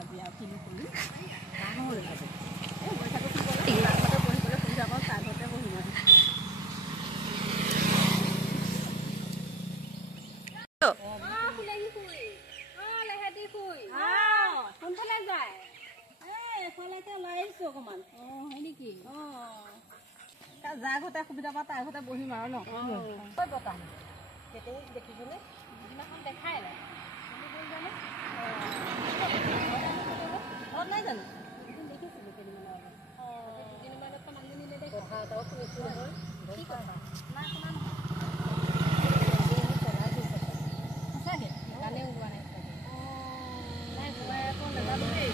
আজি আৰু কিনো কৰিম এই বৈশাখু ফুৰিবলৈ চাহতে বহিবলৈ শুই যাব চাহতে বহিম কোনফালে যায় এফালেকে ওলাই আহিছো অকণমান হয় নেকি যাৰ ঘৰতে সুবিধা পা তাৰ ঘৰতে বহিম আৰু ন বতাহ দেখিছনে সেইদিনাখন দেখাই নাই ঘৰত নাই জানো দেখিছিলোঁ কেইদিনমানত মানুহ নিলে দে কথা এটাও শুনিছোঁ নহয় কি কথা নাই শুনা সঁচাকে গানে ওলোৱা নাই নাই মই আকৌ নাজানো দেই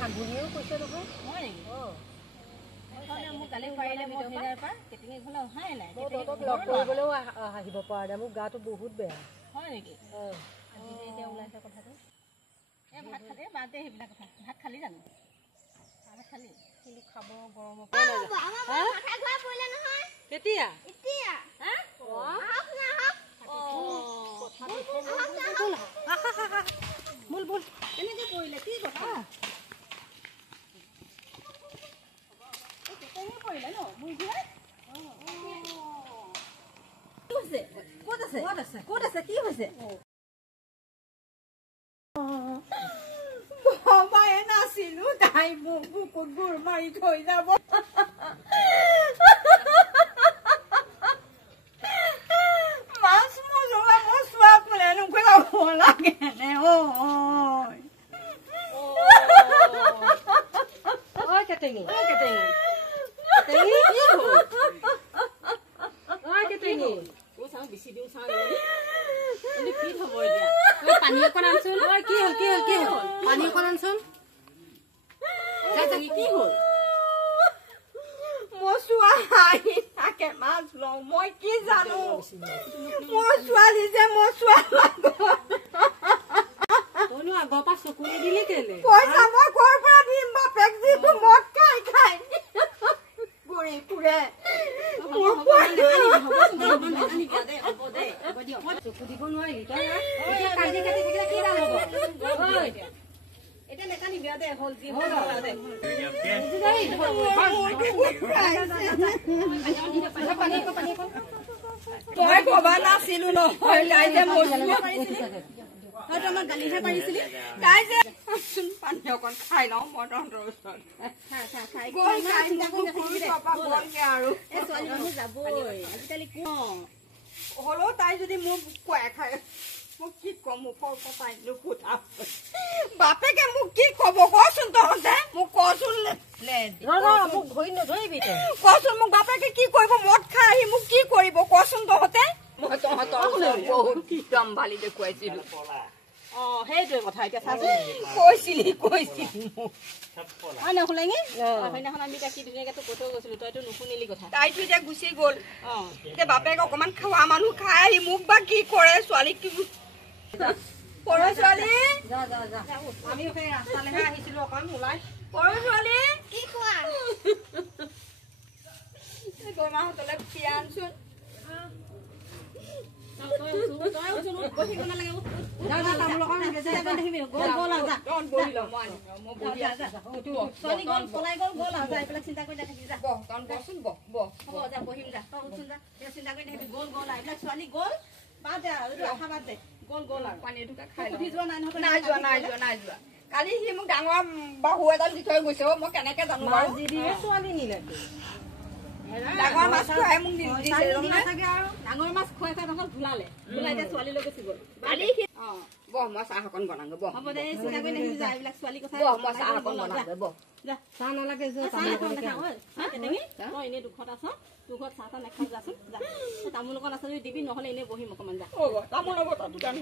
ফাগুনিও কৈছে নহয় হয় নেকি মোক গালি পাৰিলে মই সেইদাৰ পৰা কেটিঙি ঘৰলৈ অহাই নাই লগ কৰিবলৈও আহিব পৰা নাই মোৰ গাটো বহুত বেয়া হয় নেকি আজি এতিয়া ওলাইছে কথাটো এই ভাত খালে বাদ দে সেইবিলাক কথা ভাত খালি জানো ভাত খালি কিন্তু খাব গৰমৰ কেতিয়া এতিয়া বল বল কেনেকৈ কৰিলে কি কথা কৰিলে ন মোৰ ক'ত আছে কি হৈছে ভবাই নাছিলো তাই মোক বুকুত গোৰ মাৰি থৈ যাব মাছ মজলা মচুৱা কোনে নোখোৱাব লাগে নে কেটেঙি পানী অকণ আনচোন কি হল পানী অকণ আনচোন কি হল মচুৱা আহি থাকে মাছ লওঁ মই কি জানো মোৰ ছোৱালী যে মচুৱা আগৰ পৰা চকু নিদিলে কেলে পইচা মই ঘৰৰ পৰা দিম বাপেক যিটো মদ খাই ঘূৰি ফুৰে চকু দিব নোৱাৰি এতিয়া নেকানিবি দে হল যি তই কবা নাছিলো নহয় তাই যে আমাৰ গালিহে পাৰিছিলি তাই যে পানী অকণ খাই লওঁ মই তহঁতৰ ওচৰত হ'লেও তাই যদি মোক খুৱাই খায় মোক কি কম মুখৰ কথাই নুফুটা বাপেকে মোক কি কব কচোন তহঁতে মোক কচোন মোক ধৰি নধৰিবি কচোন মোক বাপেকে কি কৰিব মদ খাই আহি মোক কি কৰিব কচোন তহঁতে মই তহঁতৰ বহুত কি চম্ভালি দেখুৱাইছিলো সেইটোৱে কথা এতিয়া কৈছিলি হয় নুশুলেঙি সেইদিনাখন আমি কি ধুনীয়াকে তোক কৈ থৈ গৈছিলো তইতো নুশুনিলি কথা তাইতো এতিয়া গুচি গ'ল এতিয়া বাপেক অকমান খোৱা মানুহ খাই আহি মোক বা কি কৰে ছোৱালীক কি পৰ ছোৱালী আমি ৰাস্তালেহে আহিছিলো অকণ ওলাই পৰ ছোৱালী কি খোৱা গৰমাহঁতলে পিয়া আনচোন কালি সি মোক ডাঙৰ বাহু এডাল দি থৈ গৈছে মই কেনেকে জানো বাৰু ছোৱালী নিলে ডাঙৰ মাছ খুৱাই মোক ডাঙৰ মাছ খুৱাই খাই তখন ভুলালে ভুলাই এতিয়া ছোৱালী লৈ গুচি গ'ল কালি বহ মই চাহ অকণ বনাওঁগে বহ হ'ব দে চিন্তা কৰি নাহিবি যা এইবিলাক ছোৱালী কথা বহ মই চাহ অকণ বনাওঁগে বহ যা চাহ নালাগে যে চাহ এনেই দুখত আছ তোৰ ঘৰত চাহ তাহ নাখাই যাচোন যা তামোল অকণ আছে যদি দিবি নহ'লে এনেই বহিম অকণমান যা তামোল লগত দোকান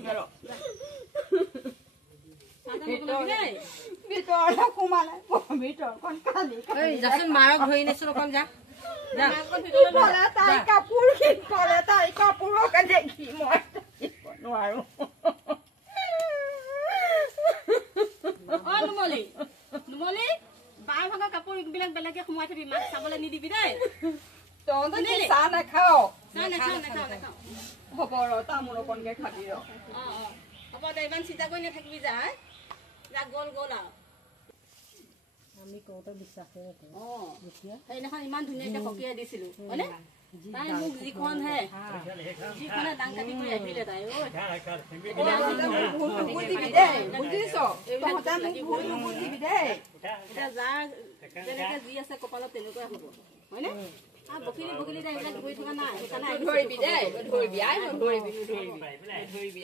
মাৰক ধৰি নিছোন অকণ যা তাই কাপোৰ তাই কাপোৰকে দেখি মই নোৱাৰো নুমলি নুমলি বাৰ ভাগৰ কাপোৰ বিলাক বেলেগে সোমাই থবি মাক চাবলৈ নিদিবি দেই তহঁতে চাহ নাখাও হ'ব ৰ তামোল অকণকে খাবি ৰ হ'ব দে ইমান চিন্তা কৰি নাথাকিবি যা যা গ'ল গ'ল আৰু আমি কওঁতে বিশ্বাস কৰে সেইদিনাখন ইমান ধুনীয়াকে সকিয়াই দিছিলো হয়নে তাই মোক যিখনহে যিখনে দাং কাটি কৰি আহিলে তাই এতিয়া যাৰ যেনেকে যি আছে কপালত তেনেকুৱাই হ'ব হয়নে বকিলি বকিলি এইবিলাক ধৰি থকা নাই সেইকাৰণে ধৰিবি দেই ধৰিবি আই ধৰিবি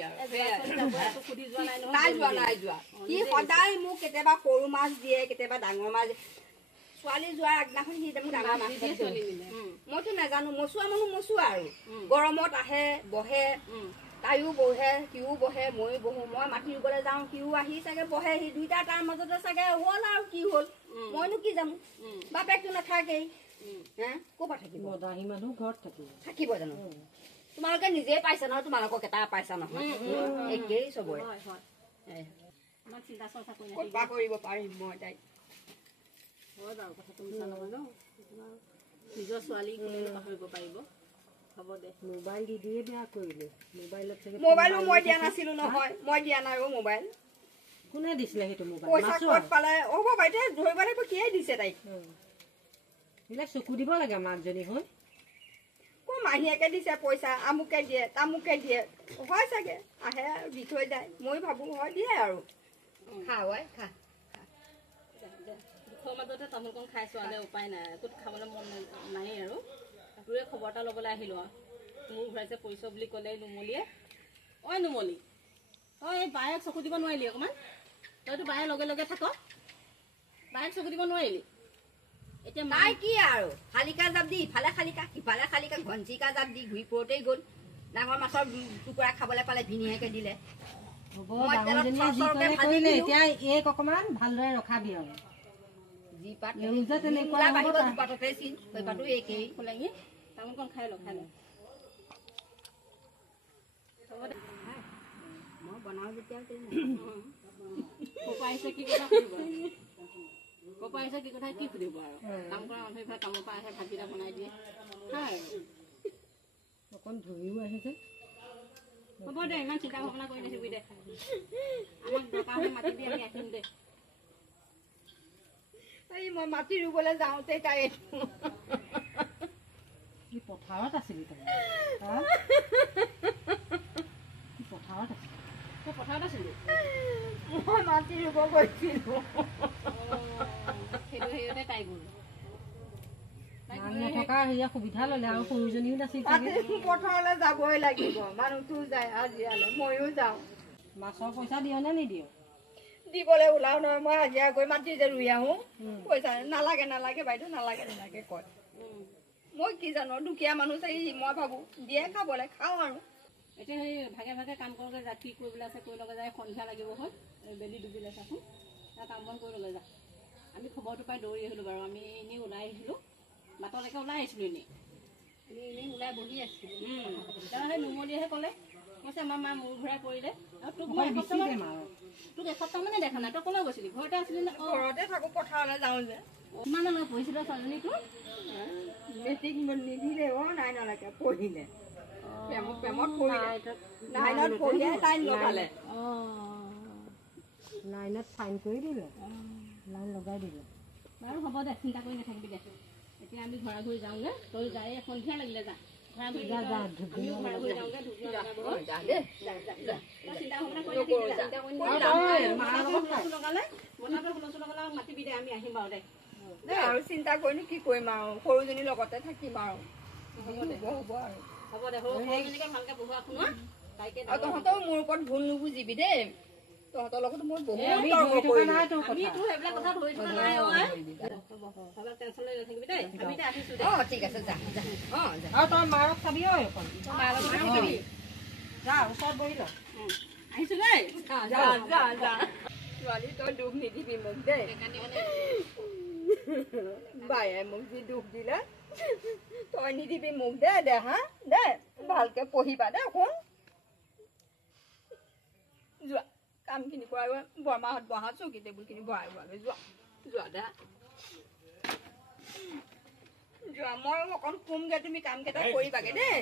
সুধি যোৱা নাই নাই যোৱা সি সদায় মোক কেতিয়াবা সৰু মাছ দিয়ে কেতিয়াবা ডাঙৰ মাছ ছোৱালী যোৱাৰ আগদিনাখন সি মোক ডাঙৰ মাছ দিয়ে ছোৱালী নিলে মইতো নাজানো মচুৱা মানুহ মচুৱা আৰু গৰমত আহে বহে তাইও বহে সিও বহে ময়ো বহো মই মাটি ৰুবলৈ যাওঁ সিও আহি চাগে বহে সি দুইটা তাৰ মাজতে চাগে হ'ল আৰু কি হ'ল মইনো কি যাম বাপেকটো নাথাকেই ক'ৰ পৰা থাকিব দাহী মানুহ ঘৰত থাকিব জানো তোমালোকে নিজেই পাইছা নহয় তোমালোকক এটা পাইছা নহয় একেই চবৰে ক'ৰপৰা কৰিব পাৰিম মই তাইক হয় বাৰু কথাটো মিছা নহয় ন নিজৰ ছোৱালীক পাহৰিব পাৰিব হ'ব দে মোবাইল দি দিয়ে বেয়া কৰিলে মোবাইলো মই দিয়া নাছিলো নহয় মই দিয়া নাই অ' মোবাইল কোনে দিছিলে সেইটো মোবাইল পইচা ক'ত পালে হ'ব বাইদেউ ধৰিব লাগিব কিয়ে দিছে তাইক এইবিলাক চকু দিব লাগে মাকজনী হৈ ক'ৰ মাহীয়েকে দিছে পইচা আমুকে দিয়ে তামুকে দিয়ে হয় চাগে আহে দি থৈ যায় মই ভাবোঁ হয় দিয়ে আৰু খা হয় খা দুখৰ মাজতে তামোলকণ খাইছোঁ আনে উপায় নাই একো খাবলৈ মন নাই আৰু তোৰে খবৰ এটা ল'বলৈ আহিলোঁ আৰু মোৰ ঘূৰাইছে পৰিছ বুলি ক'লে নুমলীয়ে ঐ নুমলী তই এই বায়েক চকু দিব নোৱাৰিলি অকণমান তইতো বায়ে লগে লগে থাক বায়েক চকু দিব নোৱাৰিলি এতিয়া নাই কি আৰু শালিকা জাপ দি ইফালে শালিকা সিফালে শালিকা ঘঞ্চিকা জাপ দি ঘূৰি ফুৰোতেই গ'ল ডাঙৰ মাছৰ টুকুৰা খাবলৈ পালে ভিনীয়াকে দিলে এতিয়া এক অকমান ভালদৰে ৰখাবি আৰু যি পাত পাততে চিন সেই পাতো একেই লাগি তামোলকণ খাই ল মই বনাওঁ যেতিয়া ক'ৰপৰা আহিছে কি কথা সুধিব ক'ৰপৰা আহিছে কি কথা কি সুধিব আৰু কাম কৰা মানুহ এইফালে কামৰ পৰা আহে ভাতকেইটা বনাই দিয়ে অকণ ধুইও আহিছে হ'ব দে ইমান চিন্তা ভাৱনা কৰি নাথাকিবি দে আমাক দৰকাৰ হ'লে মাতি দি আমি আহিম দে এই মই মাটি ৰুবলৈ যাওঁতে তাই পথাৰত আছিলি তই পথাৰত আছিলি তই পথাৰত আছিলি মই মাটি ৰুব গৈছিলোঁ সেইটো হেৰিয়তে তাই গ'ল নথকা হেৰিয়া সুবিধা ল'লে আৰু সৰুজনীও নাছিল পথাৰলৈ যাবই লাগিব মানুহটো যায় হাজিৰালৈ ময়ো যাওঁ মাছৰ পইচা দিয় নে নিদিয় দিবলৈ ওলাও নহয় মই হাজিৰা গৈ মাটি যে ৰুই আহোঁ পইচা নালাগে নালাগে বাইদেউ নালাগে নালাগে কয় মই কি জানো দুখীয়া মানুহ চাই মই ভাবোঁ দিয়ে খাবলৈ খাওঁ আৰু এতিয়া সেই ভাগে ভাগে কাম কৰোঁগৈ যা কি কৰিবলৈ আছে কৰি লগে যায় সন্ধিয়া লাগিব হ'ল বেলি ডুবিলে চাচোন তাৰ কাম বন কৰি লগে যা আমি খবৰটো পাই দৌৰি আহিলোঁ বাৰু আমি এনেই ওলাই আহিছিলোঁ বাটলৈকে ওলাই আহিছিলোঁ এনেই ওলাই বহি আছিলোঁ তাৰপৰা সেই নুমলীয়েহে ক'লে কৈছে আমাৰ মা মূৰ ঘূৰাই পৰিলে আৰু তোক মই তোক এসপ্তাহ মানে দেখা নাই তই ক'লৈ গৈছিলি ঘৰতে আছিলি নে ঘৰতে থাকোঁ পথাৰলৈ যাওঁ যে কিমানলৈ পঢ়িছিলে ছোৱালীজনী তোৰ মেট্ৰিক নিদিলে নাই নালাগে পঢ়িলে প্ৰেমত পঢ়িলে নাইনত পঢ়িয়ে টাইম লগালে লাইনত ফাইন কৰি দিলে লাইন লগাই দিলে বাৰু হ'ব দে চিন্তা কৰি নাথাকিবি দে এতিয়া আমি ঘৰা ঘূৰি যাওঁগৈ তই যাই সন্ধিয়া লাগিলে যা চিন্তা ভাৱনা কৰি মাতিবি দে আমি আহিম বাৰু দে আৰু চিন্তা কৰিনো কি কৰিম আৰু সৰুজনীৰ লগতে থাকিম আৰু হ'ব দে হ'ব দে সৰুজনীকে ভালকে পঢ়োৱা শুনোৱা আৰু তহঁতেও মোৰ ওপৰত ভুল নুবুজিবি দেই তহঁতৰ লগতো মই বহুত সেইবিলাক কথা ধৰি থকা নাই টেনচন লৈ নাথাকিবি দেই আমি এতিয়া আহিছোঁ দে ঠিক আছে যা আৰু তই মাৰক চাবি ঐ এখন যা ওচৰত বহি ল আহিছোঁ দেই ছোৱালী তই দুখ নিদিবি মোক দেই বায়ে মোক যি দুখ দিলে তই নিদিবি মোক দে হা দে ভালকে পঢ়িবা দে শুন যোৱা কামখিনি কৰা বৰমাহঁত বহা চকী টেবুলখিনি ভৰাই ভৰাই যোৱা দে যোৱা মই অকণ শুমগে তুমি কামকেইটা কৰিবাগে দেই